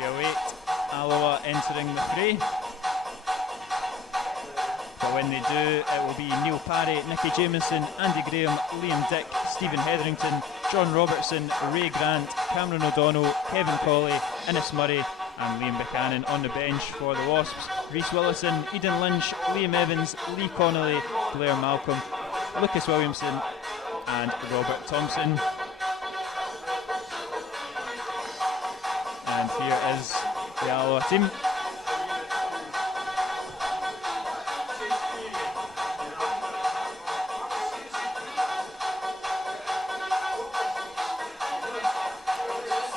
We await Alloa entering the fray. But when they do, it will be Neil Parry, Nicky Jamieson, Andy Graham, Liam Dick, Stephen Hetherington, John Robertson, Ray Grant, Cameron O'Donnell, Kevin Colley, Innes Murray and Liam Buchanan on the bench for the Wasps. Rhys Willison, Eden Lynch, Liam Evans, Lee Connolly, Blair Malcolm, Lucas Williamson and Robert Thompson. And here is the Alloa team.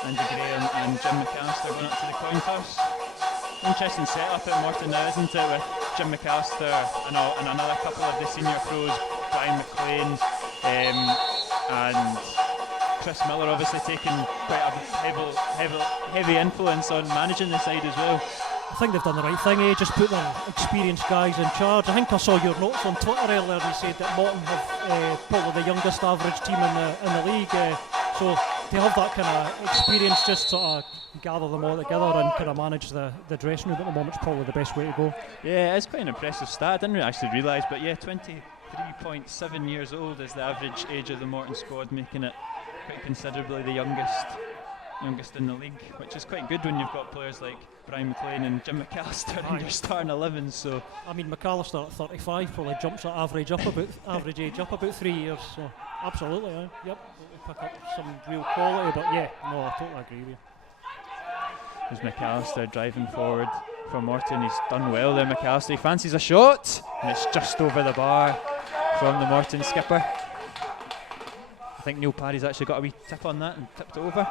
Andy Graham and Jim McAllister going up to the coin toss. Interesting setup at Morton now, isn't it, with Jim McAllister and another couple of the senior pros, Brian McLean and Chris Miller obviously taking quite a heavy influence on managing the side as well. I think they've done the right thing, just put their experienced guys in charge. I think I saw your notes on Twitter earlier, you said that Morton have probably the youngest average team in the league, so to have that kind of experience, just sort of gather them all together and kind of manage the dressing room at the moment is probably the best way to go. Yeah, it's quite an impressive stat. I didn't actually realise, but yeah, 23.7 years old is the average age of the Morton squad, making it quite considerably the youngest in the league, which is quite good when you've got players like Brian McLean and Jim McAllister in your starting 11. So I mean, McAllister at 35 probably jumps that average age up about 3 years. So absolutely, yep, we'll pick up some real quality. But yeah, no, I totally agree with you. There's McAllister driving forward for Morton. He's done well there, McAllister. He fancies a shot, and it's just over the bar from the Morton skipper. I think Neil Parry's actually got a wee tip on that and tipped it over.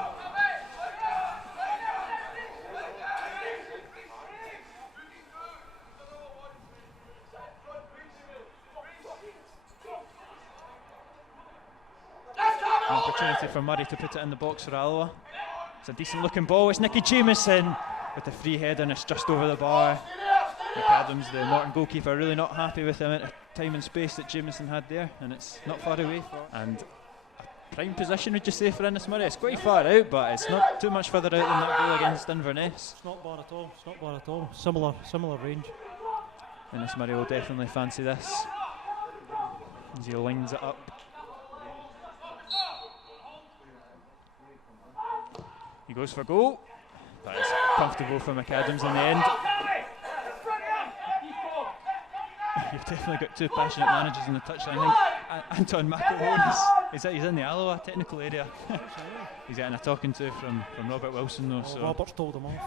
Opportunity for Murray to put it in the box for Alloa. It's a decent looking ball. It's Nicky Jamieson with the free header and it's just over the bar. McAdams, the Morton goalkeeper, really not happy with the amount of time and space that Jamieson had there, and it's not far away. And a prime position, would you say, for Innes Murray? It's quite far out, but it's not too much further out than that goal against Inverness. It's not bad at all. It's not bad at all. Similar range. Innes Murray will definitely fancy this as he lines it up. He goes for goal, but it's comfortable for McAdams in the end. You've definitely got two passionate managers in the touchline. I think Anton McElhone he's in the Alloa technical area. He's getting a talking to from Robert Wilson though. So Robert's told him off.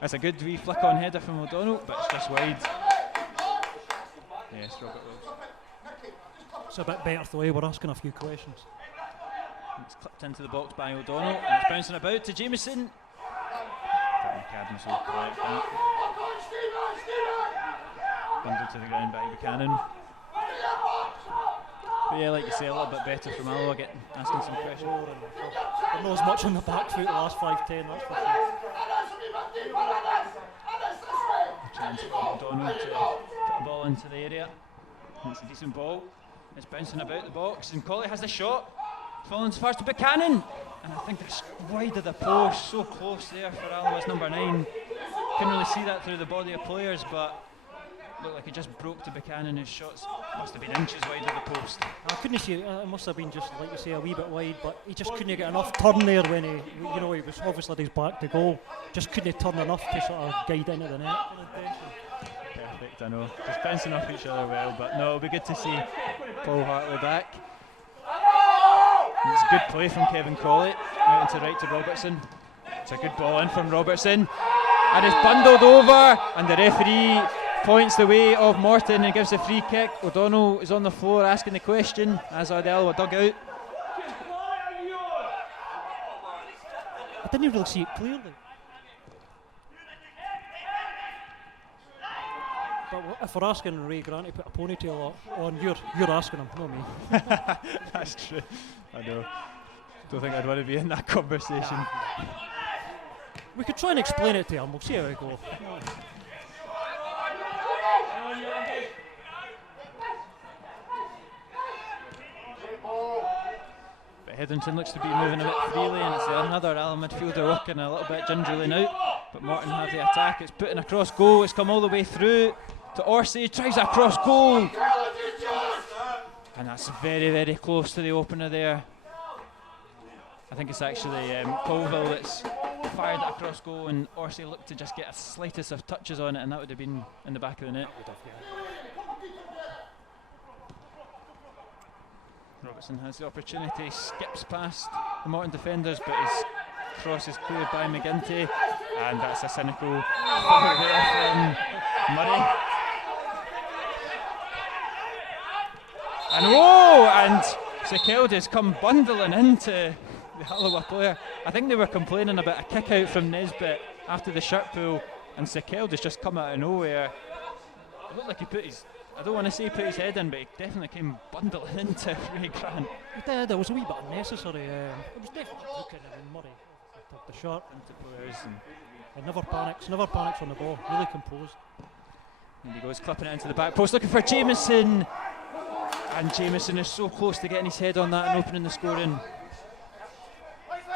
That's a good wee flick on header from O'Donnell, but it's just wide. Yes, Robert Wilson. It's a bit better the way we're asking a few questions. It's clipped into the box by O'Donnell and it's bouncing about to Jamieson. McAdams will play it back. Bundled to the ground by Buchanan. But yeah, like you say, a little bit better from Alloa, asking some pressure. There's not as much on the back foot the last 5-10, that's for sure. Chance for O'Donnell to put the ball into the area. It's a decent ball. It's bouncing about the box and Colley has the shot. Falling first to Buchanan, and I think that's wide of the post, so close there for Alloa's number 9. Couldn't really see that through the body of players, but looked like he just broke to Buchanan. His shots must have been inches wide of the post. I couldn't see it. It must have been just, like you say, a wee bit wide, but he just couldn't get enough turn there when he was obviously at his back to goal. Just couldn't turn enough to sort of guide into the net. Perfect, I know. Just bouncing off each other well, but no, it'll be good to see Paul Hartley back. And it's a good play from Kevin Colley out into right to Robertson. It's a good ball in from Robertson, and it's bundled over, and the referee points the way of Morton and gives the free kick. O'Donnell is on the floor asking the question, as are the Alloa dugout. I didn't really see it clearly. But if we're asking Ray Grant to put a ponytail on, you're asking him, not me. That's true. I know. Don't think I'd want to be in that conversation. We could try and explain it to him. We'll see how it goes. Hetherington looks to be moving a bit freely, and it's another Alloa midfielder working a little bit gingerly now. But Morton have the attack. It's put in across goal. It's come all the way through to Orsay. Tries a cross goal, and that's very, very close to the opener there. I think it's actually Colville that's fired it across goal, and Orsay looked to just get a slightest of touches on it, and that would have been in the back of the net. Robertson has the opportunity, skips past the Morton defenders, but his cross is cleared by McGinty, and that's a cynical foul there from Murray. And whoa! And Sekelda's come bundling into the Alloa player. I think they were complaining about a kick out from Nesbitt after the shirt pull, and Sekelda's just come out of nowhere. It looked like he put his, I don't want to say put his head in, but he definitely came bundling into Ray Grant. It did, it was a wee bit unnecessary. It was definitely looking at Murray took the shot into players, and never panics on the ball, really composed. And he goes clipping it into the back post, looking for Jameson, and Jameson is so close to getting his head on that and opening the scoring.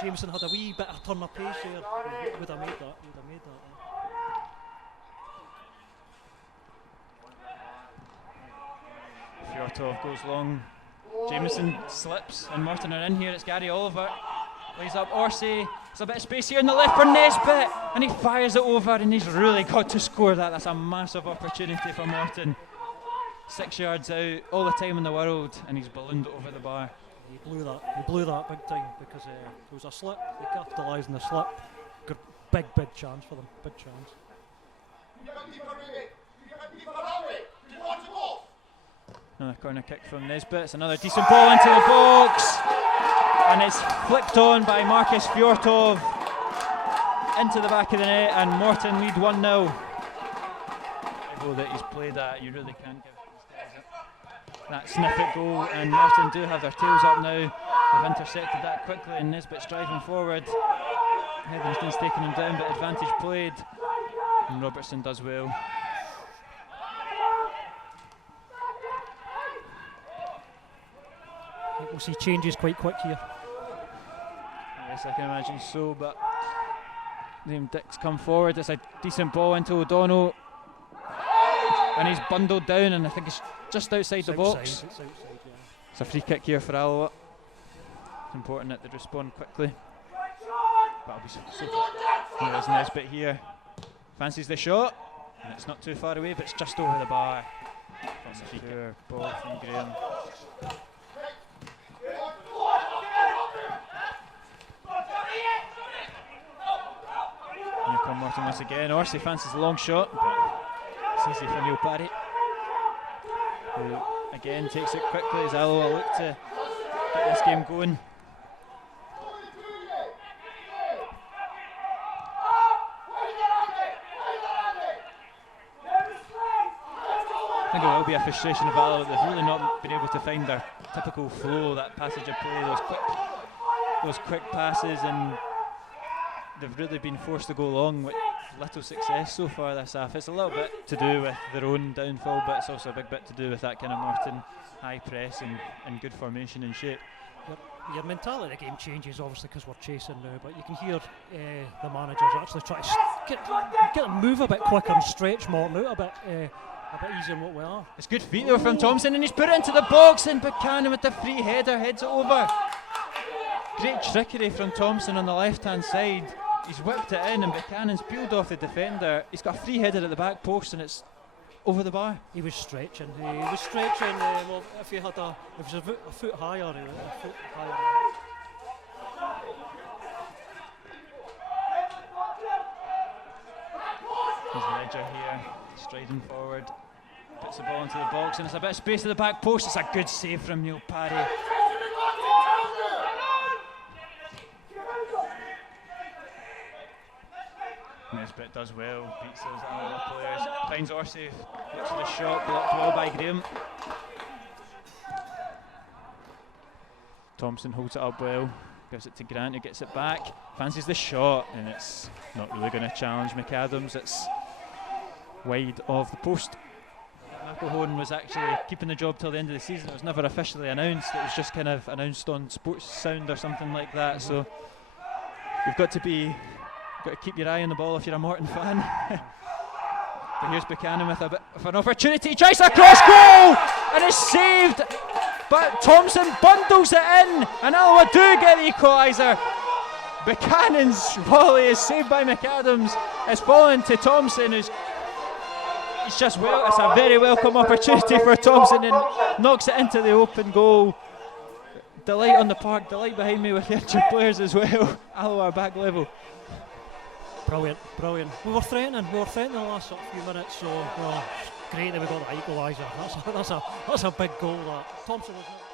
Jameson had a wee bit of turn of pace there. He would have made that. Fjortov goes long. Jameson slips, and Morton are in here. It's Gary Oliver. Lays up Orsay. There's a bit of space here on the left for Nesbitt, and he fires it over, and he's really got to score that. That's a massive opportunity for Morton. 6 yards out, all the time in the world, and he's ballooned over the bar. He blew that big time because there was a slip. They capitalised on the slip. Good, big chance for them. Big chance. Another corner kick from Nesbitt. It's another decent ball into the box, and it's flicked on by Marcus Fjortov into the back of the net, and Morton lead 1-0. The goal that he's played at, you really can't give that sniffet goal, and Morton do have their tails up now. They've intercepted that quickly, and Nesbitt's driving forward. Hetherington's taking him down, but advantage played, and Robertson does well. I think we'll see changes quite quick here. Yes, I can imagine so, but Liam Dix come forward. It's a decent ball into O'Donnell, and he's bundled down, and I think it's just outside the box. It's outside, yeah. It's a free kick here for Alloa. It's important that they respond quickly. That'll be so there's Nesbitt here. Fancies the shot, and it's not too far away, but it's just over the bar. That's a sure ball from Graham. Here come Morton once again. Orsay fancies the long shot, but it's easy for Neil Parry, who again takes it quickly as Alloa look to get this game going. I think it will be a frustration of Alloa. They've really not been able to find their typical flow, that passage of play, those quick passes, and they've really been forced to go long with little success so far this half. It's a little bit to do with their own downfall, but it's also a big bit to do with that kind of Morton high press and good formation and shape. Your mentality of the game changes obviously because we're chasing now, but you can hear the managers actually try to get them move a bit quicker and stretch Morton out a bit easier than what we are. It's good feet though from Thompson, and he's put it into the box, and Buchanan with the free header heads it over. Great trickery from Thompson on the left hand side. He's whipped it in, and Buchanan's peeled off the defender. He's got a free header at the back post, and it's over the bar. He was stretching. Well, if he was a foot higher, Here's Ledger here, striding forward. Puts the ball into the box, and it's a bit of space at the back post. It's a good save from Neil Parry. Nesbitt does well, beats those Alloa players, finds Orsay, looks for the shot, blocked well by Graham. Thompson holds it up well, gives it to Grant, who gets it back, fancies the shot, and it's not really going to challenge McAdams. It's wide of the post. McElhone was actually keeping the job till the end of the season. It was never officially announced. It was just kind of announced on Sports Sound or something like that. So you've got to keep your eye on the ball if you're a Morton fan. But here's Buchanan with a bit of an opportunity. He tries a cross goal and it's saved. But Thompson bundles it in, and Alloa do get the equaliser. Buchanan's volley is saved by McAdams. It's fallen to Thompson, it's a very welcome opportunity for Thompson, and knocks it into the open goal. Delight on the park, delight behind me with the injured players as well. Alloa are back level. Brilliant. We were threatening the last sort of few minutes, so it's great that we got the equaliser. That's a big goal. That Thompson was not